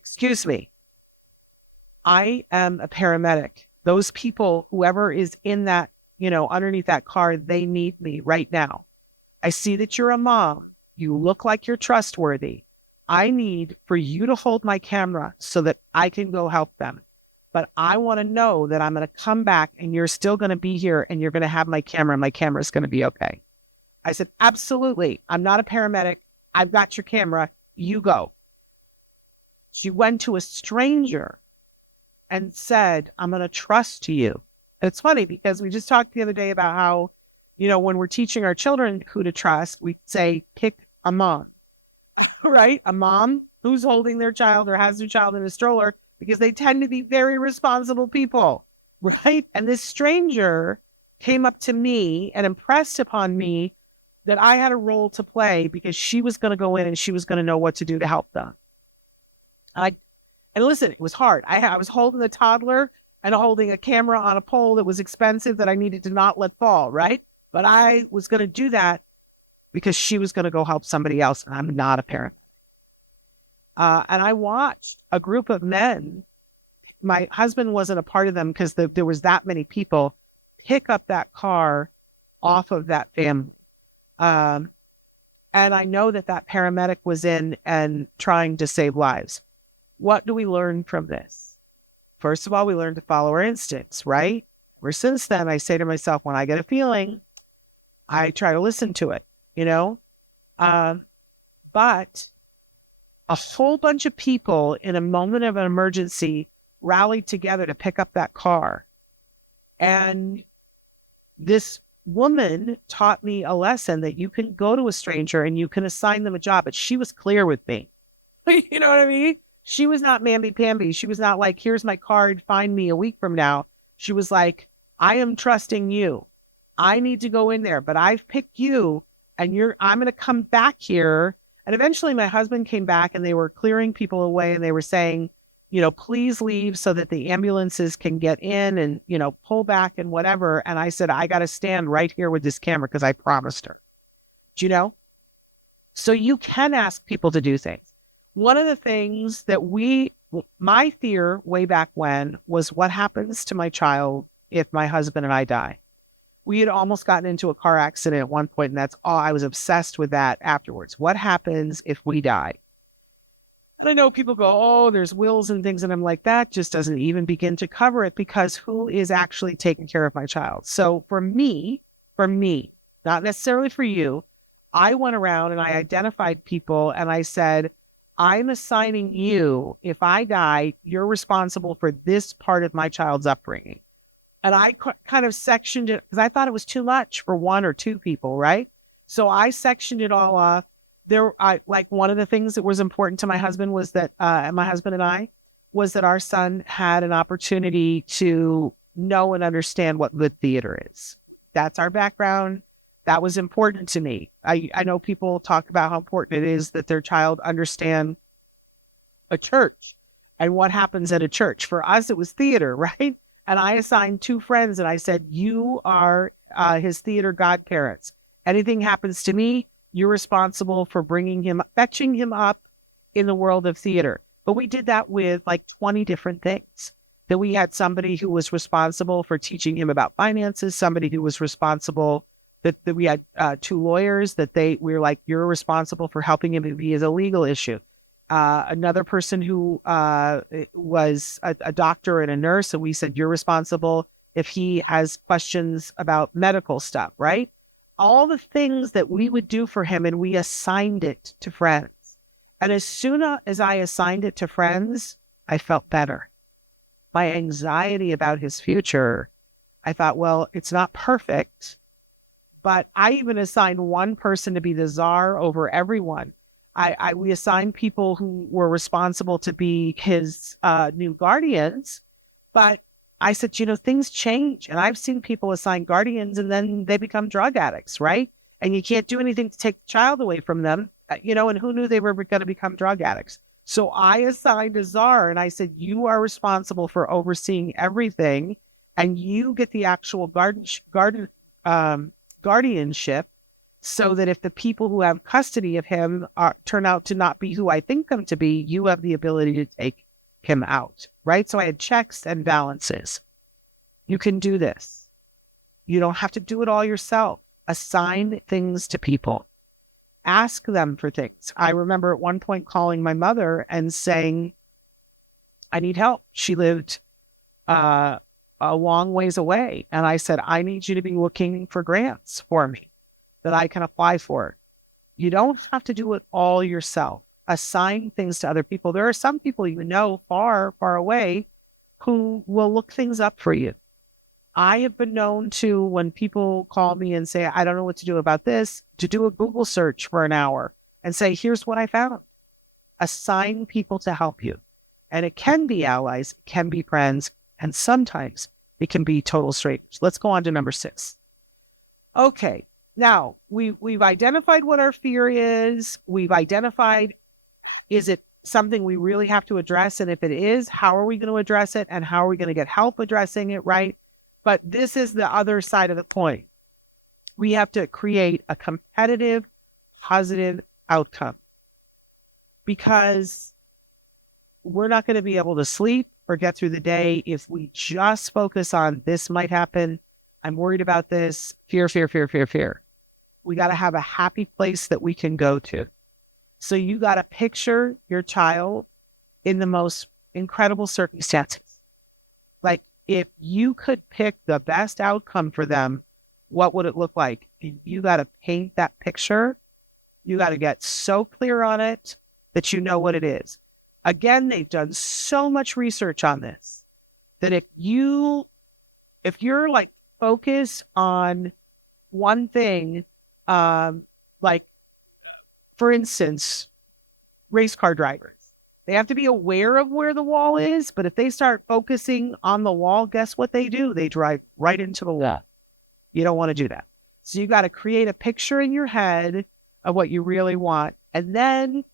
"Excuse me, I am a paramedic. Those people, whoever is in that, underneath that car, they need me right now. I see that you're a mom. You look like you're trustworthy. I need for you to hold my camera so that I can go help them. But I want to know that I'm going to come back and you're still going to be here and you're going to have my camera and my camera is going to be okay." I said, "Absolutely. I'm not a paramedic. I've got your camera. You go." She went to a stranger and said, "I'm going to trust you." And it's funny because we just talked the other day about how, when we're teaching our children who to trust, we say, pick a mom, right? A mom who's holding their child or has their child in a stroller, because they tend to be very responsible people, right? And this stranger came up to me and impressed upon me that I had a role to play, because she was going to go in and she was going to know what to do to help them. And listen, it was hard. I was holding a toddler and holding a camera on a pole that was expensive that I needed to not let fall, right? But I was going to do that because she was going to go help somebody else, and I'm not a parent. And I watched a group of men. My husband wasn't a part of them because there was that many people pick up that car off of that family. Um, and I know that that paramedic was in and trying to save lives. What do we learn from this? First of all, we learn to follow our instincts, right? Where since then, I say to myself, when I get a feeling, I try to listen to it, you know? But a whole bunch of people in a moment of an emergency rallied together to pick up that car. And this woman taught me a lesson that you can go to a stranger and you can assign them a job, but she was clear with me. You know what I mean? She was not mamby-pamby. She was not like, here's my card, find me a week from now. She was like, I am trusting you. I need to go in there, but I've picked you and I'm going to come back here. And eventually my husband came back and they were clearing people away and they were saying, please leave so that the ambulances can get in and, pull back and whatever. And I said, I got to stand right here with this camera because I promised her. Do you know? So you can ask people to do things. One of the things that my fear way back when was what happens to my child if my husband and I die. We had almost gotten into a car accident at one point, and that's all. I was obsessed with that afterwards. What happens if we die? And I know people go, oh, there's wills and things. And I'm like, that just doesn't even begin to cover it because who is actually taking care of my child? So for me, not necessarily for you, I went around and I identified people and I said, I'm assigning you, if I die, you're responsible for this part of my child's upbringing. And I kind of sectioned it because I thought it was too much for one or two people, right? So I sectioned it all off. One of the things that was important to my husband was that, my husband and I, was that our son had an opportunity to know and understand what good theater is. That's our background. That was important to me. I know people talk about how important it is that their child understand a church and what happens at a church. For us, it was theater, right? And I assigned two friends and I said, you are his theater godparents. Anything happens to me, you're responsible for fetching him up in the world of theater. But we did that with like 20 different things. That we had somebody who was responsible for teaching him about finances, somebody who was responsible, that we had two lawyers we were like, you're responsible for helping him if he has a legal issue. Another person who was a doctor and a nurse, and we said, you're responsible if he has questions about medical stuff, right? All the things that we would do for him, and we assigned it to friends. And as soon as I assigned it to friends, I felt better. My anxiety about his future, I thought, well, it's not perfect, but I even assigned one person to be the czar over everyone. We assigned people who were responsible to be his new guardians, but I said, things change. And I've seen people assign guardians and then they become drug addicts, right? And you can't do anything to take the child away from them, and who knew they were going to become drug addicts? So I assigned a czar and I said, you are responsible for overseeing everything and you get the actual guardianship. So that if the people who have custody of him turn out to not be who I think them to be, you have the ability to take him out, right? So I had checks and balances. You can do this. You don't have to do it all yourself. Assign things to people. Ask them for things. I remember at one point calling my mother and saying, I need help. She lived a long ways away. And I said, I need you to be looking for grants for me that I can apply for. You don't have to do it all yourself. Assign things to other people. There are some people far, far away who will look things up for you. I have been known to, when people call me and say, I don't know what to do about this, to do a Google search for an hour and say, here's what I found. Assign people to help you. And it can be allies, can be friends, and sometimes it can be total strangers. Let's go on to number 6. Okay. Now, we've identified what our fear is. We've identified, is it something we really have to address? And if it is, how are we going to address it? And how are we going to get help addressing it, right? But this is the other side of the coin. We have to create a competitive, positive outcome. Because we're not going to be able to sleep or get through the day if we just focus on this might happen. I'm worried about this. Fear, fear, fear, fear, fear. We got to have a happy place that we can go to. So you got to picture your child in the most incredible circumstances. Like if you could pick the best outcome for them, what would it look like? You got to paint that picture. You got to get so clear on it that you know what it is. Again, they've done so much research on this that if you're like focused on one thing, like for instance, race car drivers, they have to be aware of where the wall is. But if they start focusing on the wall, guess what they do? They drive right into the wall. You don't want to do that. So you got to create a picture in your head of what you really want. And then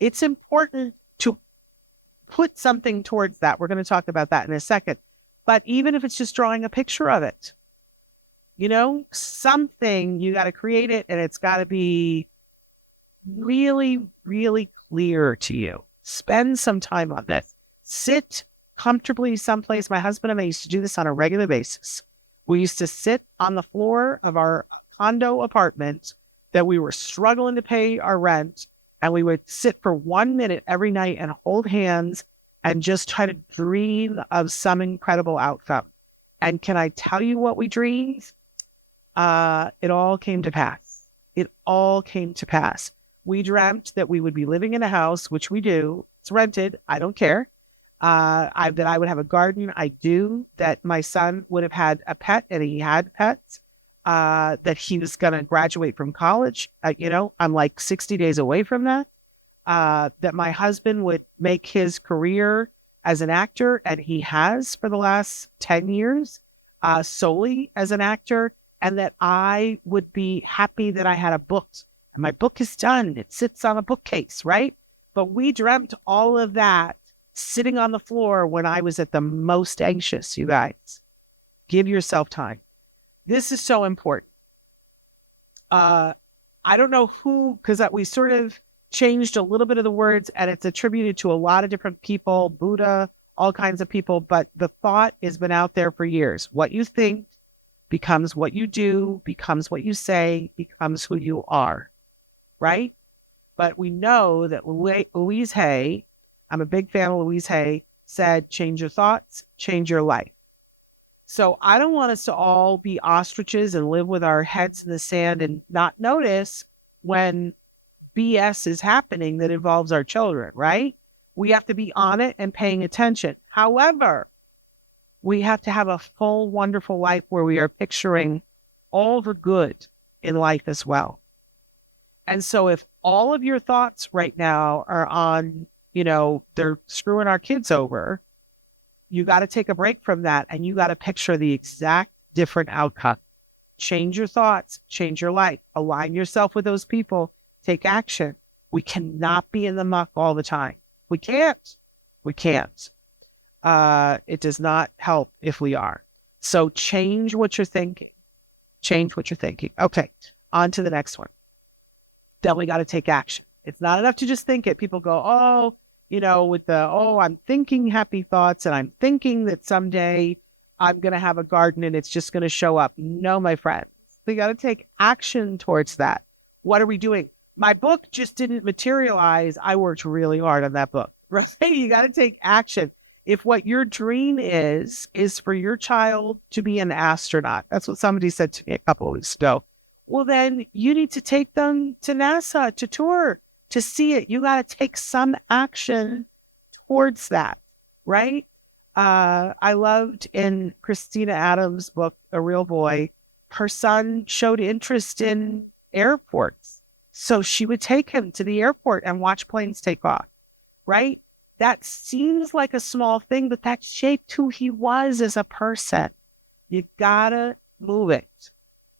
it's important to put something towards that. We're going to talk about that in a second. But even if it's just drawing a picture of it, something, you got to create it, and it's got to be really, really clear to you. Spend some time on this. Sit comfortably someplace. My husband and I used to do this on a regular basis. We used to sit on the floor of our condo apartment that we were struggling to pay our rent, and we would sit for 1 minute every night and hold hands and just try to dream of some incredible outcome. And can I tell you what we dreamed? It all came to pass. It all came to pass. We dreamt that we would be living in a house, which we do. It's rented. I don't care. That I would have a garden. I do. That my son would have had a pet, and he had pets. That he was going to graduate from college. I'm like 60 days away from that. That my husband would make his career as an actor, and he has for the last 10 years, solely as an actor, and that I would be happy that I had a book. My book is done. It sits on a bookcase, right? But we dreamt all of that sitting on the floor when I was at the most anxious, you guys. Give yourself time. This is so important. I don't know who, because we sort of changed a little bit of the words, and it's attributed to a lot of different people, Buddha, all kinds of people, but the thought has been out there for years. What you think becomes what you do, becomes what you say, becomes who you are, right? But we know that Louise Hay, I'm a big fan of Louise Hay, said, change your thoughts, change your life. So I don't want us to all be ostriches and live with our heads in the sand and not notice when BS is happening that involves our children, right? We have to be on it and paying attention. However, we have to have a full, wonderful life where we are picturing all the good in life as well. And so if all of your thoughts right now are on, they're screwing our kids over, you got to take a break from that, and you got to picture the exact different outcome. Change your thoughts, change your life, align yourself with those people, take action. We cannot be in the muck all the time. We can't. It does not help if we are. So change what you're thinking. Okay, on to the next one. Then we got to take action. It's not enough to just think it. People go, I'm thinking happy thoughts, and I'm thinking that someday I'm going to have a garden and it's just going to show up. No, my friend. We got to take action towards that. What are we doing? My book just didn't materialize. I worked really hard on that book. Right? You got to take action. If what your dream is for your child to be an astronaut, that's what somebody said to me a couple of weeks ago. Well, then you need to take them to NASA to tour, to see it. You got to take some action towards that, right? I loved in Christina Adams' book, A Real Boy, her son showed interest in airports. So she would take him to the airport and watch planes take off, right? That seems like a small thing, but that shaped who he was as a person. You gotta move it.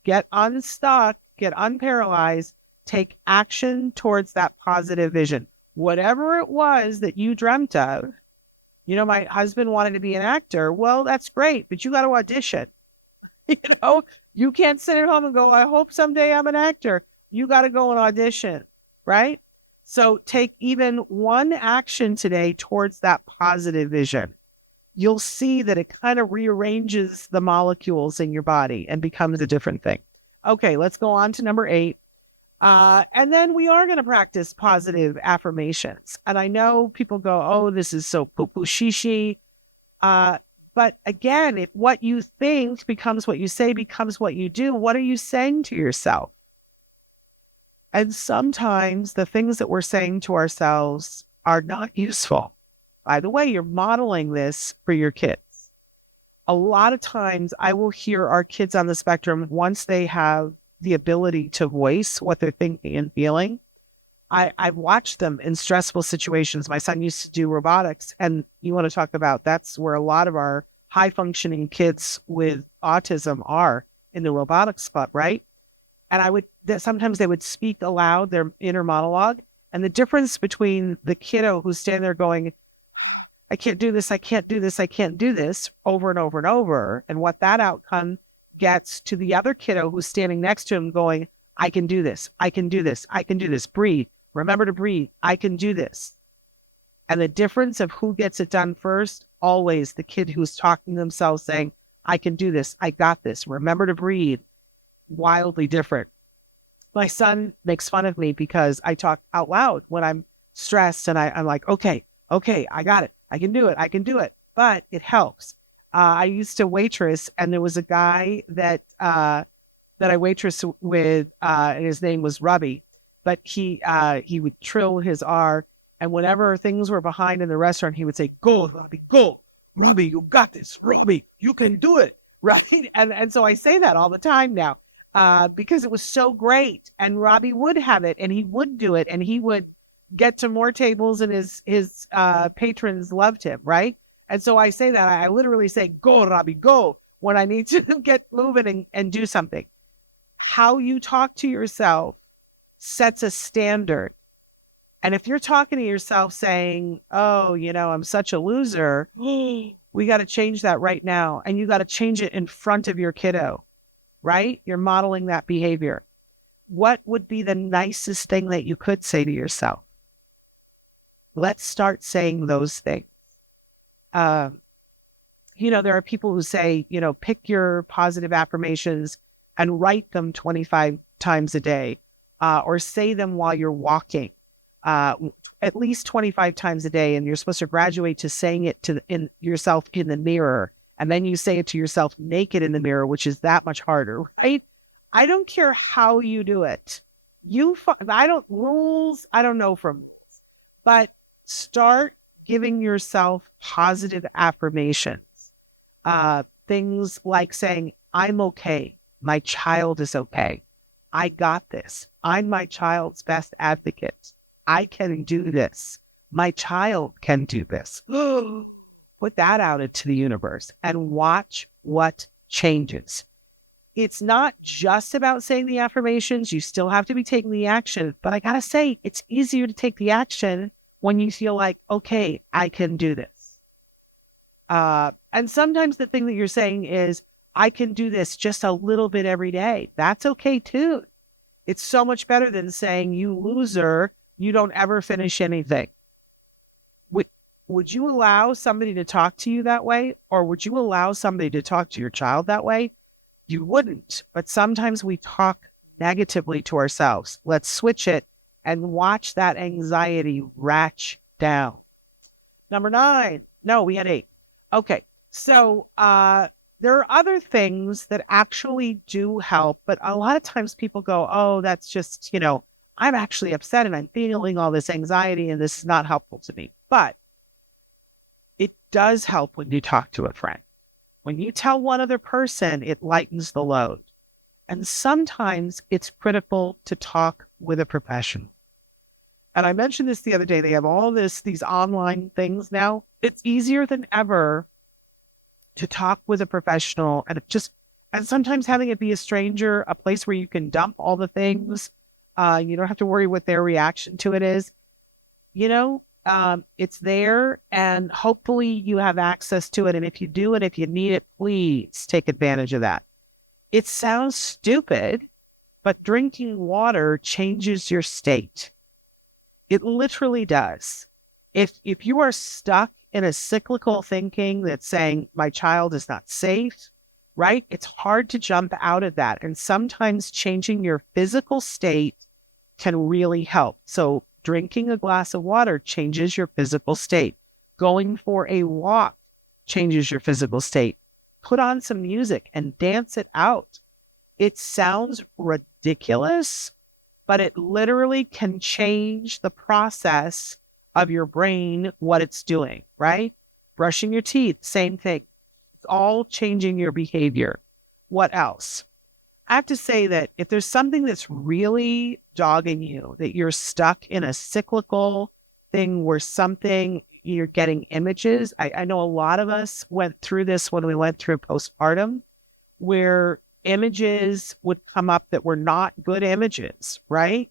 Get unstuck, get unparalyzed, take action towards that positive vision. Whatever it was that you dreamt of, my husband wanted to be an actor. Well, that's great, but you got to audition. You can't sit at home and go, I hope someday I'm an actor. You got to go and audition, right? So take even one action today towards that positive vision. You'll see that it kind of rearranges the molecules in your body and becomes a different thing. Okay, let's go on to number 8. And then we are going to practice positive affirmations. And I know people go, oh, this is so poo-poo shishi. But again, if what you think becomes what you say, becomes what you do, what are you saying to yourself? And sometimes the things that we're saying to ourselves are not useful. By the way, you're modeling this for your kids. A lot of times I will hear our kids on the spectrum, once they have the ability to voice what they're thinking and feeling, I've watched them in stressful situations. My son used to do robotics, and you want to talk about that's where a lot of our high functioning kids with autism are, in the robotics club, right? And sometimes they would speak aloud their inner monologue. And the difference between the kiddo who's standing there going, I can't do this, I can't do this, I can't do this, over and over and over, and what that outcome gets to the other kiddo who's standing next to him going, I can do this, I can do this, I can do this, breathe, remember to breathe, I can do this. And the difference of who gets it done first, always the kid who's talking to themselves saying, I can do this, I got this, remember to breathe, wildly different. My son makes fun of me because I talk out loud when I'm stressed, and I'm like, okay, I got it. I can do it. But it helps. I used to waitress, and there was a guy that I waitress with, and his name was Robbie, but he would trill his R, and whenever things were behind in the restaurant, he would say, go, Robbie, go. Robbie, you got this. Robbie, you can do it. Right? And so I say that all the time now, because it was so great. And Robbie would have it, and he would do it, and he would get to more tables, and his patrons loved him, right? And so I say that, I literally say, go, Robbie, go, when I need to get moving and do something. How you talk to yourself sets a standard. And if you're talking to yourself saying, oh, I'm such a loser, we got to change that right now. And you got to change it in front of your kiddo, right? You're modeling that behavior. What would be the nicest thing that you could say to yourself? Let's start saying those things. There are people who say, pick your positive affirmations and write them 25 times a day, or say them while you're walking, at least 25 times a day. And you're supposed to graduate to saying it in yourself in the mirror. And then you say it to yourself naked in the mirror, which is that much harder, right? I don't care how you do it. I don't know from, but start giving yourself positive affirmations. Things like saying, I'm okay. My child is okay. I got this. I'm my child's best advocate. I can do this. My child can do this. Put that out into the universe and watch what changes. It's not just about saying the affirmations. You still have to be taking the action. But I got to say, it's easier to take the action when you feel like, okay, I can do this. And sometimes the thing that you're saying is, I can do this just a little bit every day. That's okay too. It's so much better than saying, you loser, you don't ever finish anything. Would you allow somebody to talk to you that way? Or would you allow somebody to talk to your child that way? You wouldn't. But sometimes we talk negatively to ourselves. Let's switch it and watch that anxiety ratchet down. Number 9. No, we had 8. Okay. So there are other things that actually do help, but a lot of times people go, oh, that's just, I'm actually upset and I'm feeling all this anxiety and this is not helpful to me. But it does help when you talk to a friend. When you tell one other person, it lightens the load. And sometimes it's critical to talk with a professional. And I mentioned this the other day. They have all these online things now. It's easier than ever to talk with a professional, and sometimes having it be a stranger, a place where you can dump all the things. You don't have to worry what their reaction to it is. It's there, and hopefully you have access to it. And if you do, and if you need it, please take advantage of that. It sounds stupid, but drinking water changes your state. It literally does. If you are stuck in a cyclical thinking that's saying my child is not safe, right? It's hard to jump out of that. And sometimes changing your physical state can really help. So drinking a glass of water changes your physical state. Going for a walk changes your physical state. Put on some music and dance it out. It sounds ridiculous, but it literally can change the process of your brain, what it's doing, right? Brushing your teeth, same thing. It's all changing your behavior. What else? I have to say that if there's something that's really dogging you, that you're stuck in a cyclical thing where you're getting images. I know a lot of us went through this when we went through postpartum, where images would come up that were not good images, right?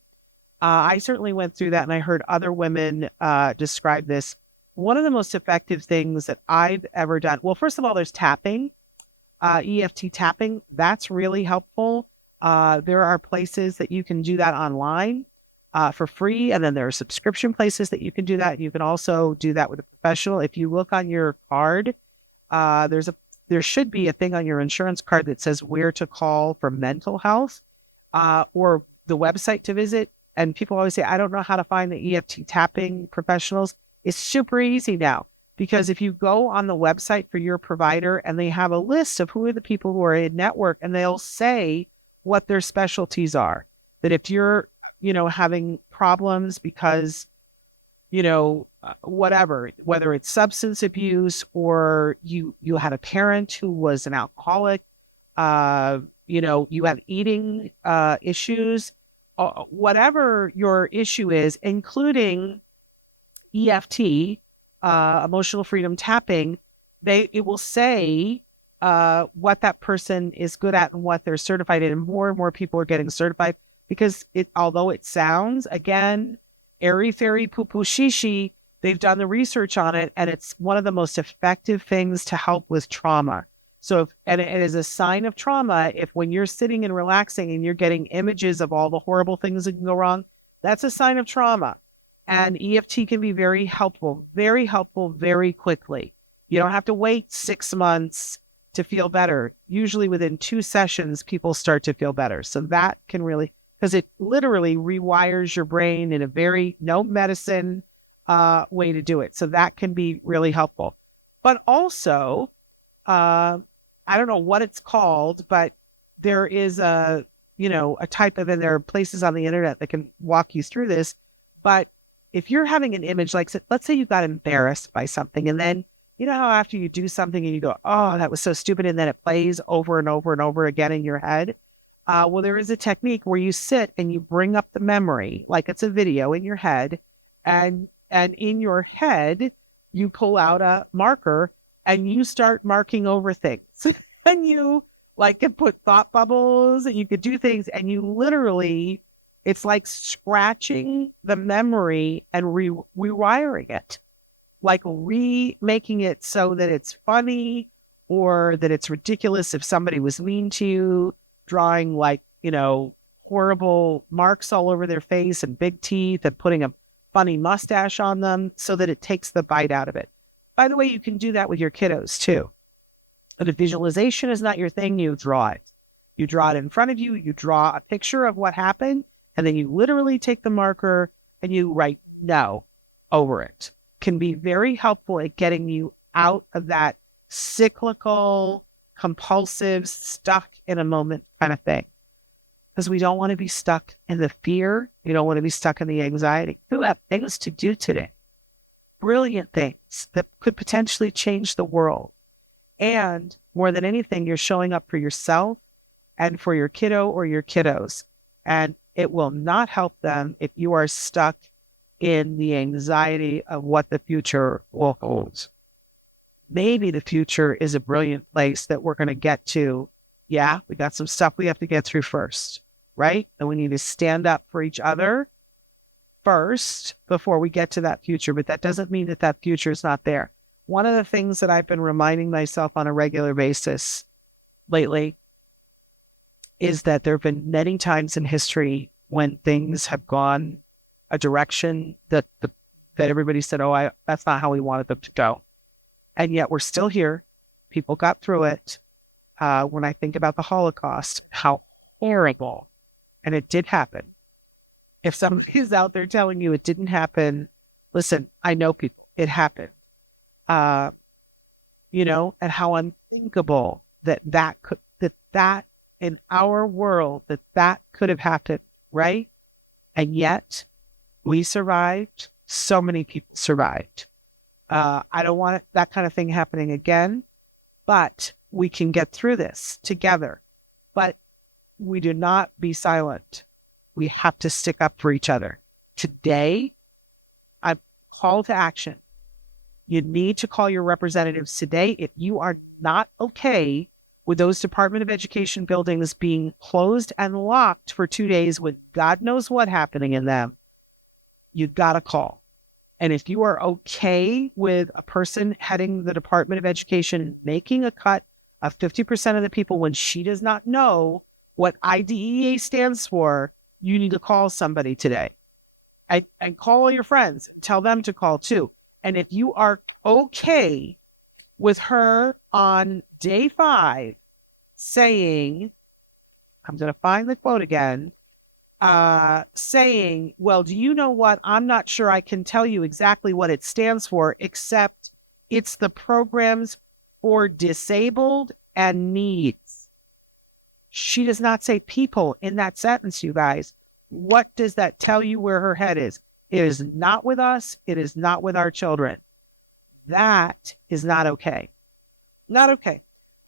I certainly went through that, and I heard other women describe this. One of the most effective things that I've ever done, well, first of all, there's tapping, EFT tapping. That's really helpful. There are places that you can do that online for free, and then there are subscription places that you can do that. You can also do that with a professional. If you look on your card, there should be a thing on your insurance card that says where to call for mental health, or the website to visit. And people always say, I don't know how to find the EFT tapping professionals. It's super easy now, because if you go on the website for your provider and they have a list of who are the people who are in network, and they'll say what their specialties are, that if you're, having problems because, whatever, whether it's substance abuse or you had a parent who was an alcoholic, you have eating issues, whatever your issue is, including EFT, emotional freedom tapping, it will say what that person is good at and what they're certified in. And more people are getting certified, because although it sounds, again, airy fairy poo poo shishi, they've done the research on it, and it's one of the most effective things to help with trauma. So, and it is a sign of trauma if when you're sitting and relaxing and you're getting images of all the horrible things that can go wrong, that's a sign of trauma. And EFT can be very helpful, very quickly. You don't have to wait 6 months to feel better. Usually within 2 sessions, people start to feel better. So that can really, because it literally rewires your brain in a very no medicine way to do it. So that can be really helpful. But also, I don't know what it's called, but there is a type of, and there are places on the internet that can walk you through this. But if you're having an image, like, let's say you got embarrassed by something, and then, you know how after you do something and you go, oh, that was so stupid, and then it plays over and over and over again in your head. Well, there is a technique where you sit and you bring up the memory, like it's a video in your head, and in your head, you pull out a marker and you start marking over things. And you can put thought bubbles, and you could do things, and you literally, it's like scratching the memory and rewiring it, like remaking it so that it's funny or that it's ridiculous if somebody was mean to you, drawing horrible marks all over their face and big teeth and putting a funny mustache on them so that it takes the bite out of it. By the way, you can do that with your kiddos too. But if visualization is not your thing, you draw it. You draw it in front of you, you draw a picture of what happened, and then you literally take the marker and you write no over it. Can be very helpful at getting you out of that cyclical, compulsive, stuck in a moment kind of thing. Because we don't want to be stuck in the fear. We don't want to be stuck in the anxiety. We have things to do today. Brilliant things that could potentially change the world. And more than anything, you're showing up for yourself and for your kiddo or your kiddos. And it will not help them if you are stuck in the anxiety of what the future will hold. Maybe the future is a brilliant place that we're going to get to. Yeah, we got some stuff we have to get through first, right? And we need to stand up for each other first before we get to that future. But that doesn't mean that that future is not there. One of the things that I've been reminding myself on a regular basis lately is that there have been many times in history when things have gone a direction that everybody said, oh, that's not how we wanted them to go. And yet we're still here. People got through it. When I think about the Holocaust, how horrible, and it did happen. If somebody's out there telling you it didn't happen, listen, I know people, it happened. And how unthinkable that in our world, that could have happened, right? And yet we survived. So many people survived. I don't want that kind of thing happening again, but we can get through this together. But we do not be silent. We have to stick up for each other. Today, I call to action. You need to call your representatives today if you are not okay with those Department of Education buildings being closed and locked for 2 days with God knows what happening in them. You got to call. And if you are okay with a person heading the Department of Education making a cut of 50% of the people when she does not know what IDEA stands for, you need to call somebody today. And call all your friends. Tell them to call too. And if you are okay with her on day 5 saying, I'm going to find the quote again, saying, well, do you know what? I'm not sure I can tell you exactly what it stands for, except it's the programs for disabled and needs. She does not say people in that sentence, you guys. What does that tell you where her head is? It is not with us. It is not with our children. That is not okay. Not okay.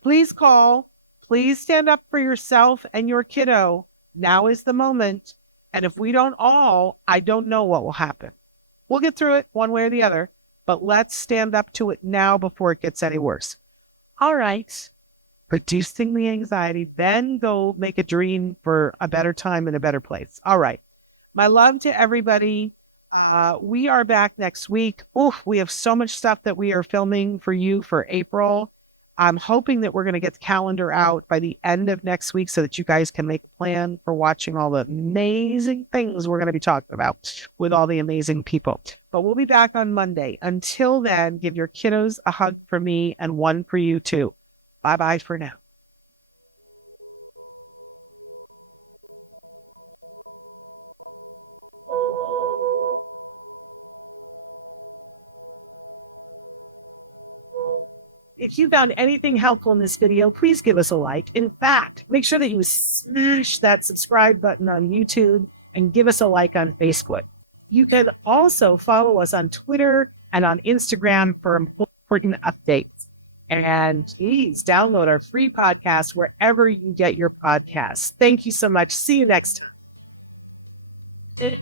Please call. Please stand up for yourself and your kiddo. Now is the moment. And if we don't all, I don't know what will happen. We'll get through it one way or the other, but let's stand up to it now before it gets any worse. All right. Reducing the anxiety, then go make a dream for a better time in a better place. All right. My love to everybody. We are back next week. We have so much stuff that we are filming for you for April. I'm hoping that we're going to get the calendar out by the end of next week so that you guys can make a plan for watching all the amazing things we're going to be talking about with all the amazing people. But we'll be back on Monday. Until then, give your kiddos a hug for me and one for you too. Bye-bye for now. If you found anything helpful in this video, please give us a like. In fact, make sure that you smash that subscribe button on YouTube and give us a like on Facebook. You can also follow us on Twitter and on Instagram for important updates. And please download our free podcast wherever you get your podcasts. Thank you so much. See you next time.